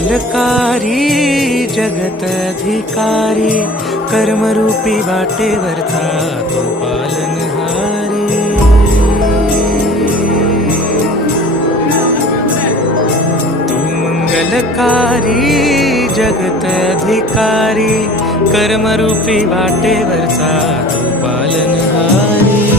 मंगलकारी जगत अधिकारी, कर्मरूपी वाटेवरचा तो पालनहारी। तू मंगलकारी जगत अधिकारी, कर्मरूपी वाटेवरचा तो पालनहारी।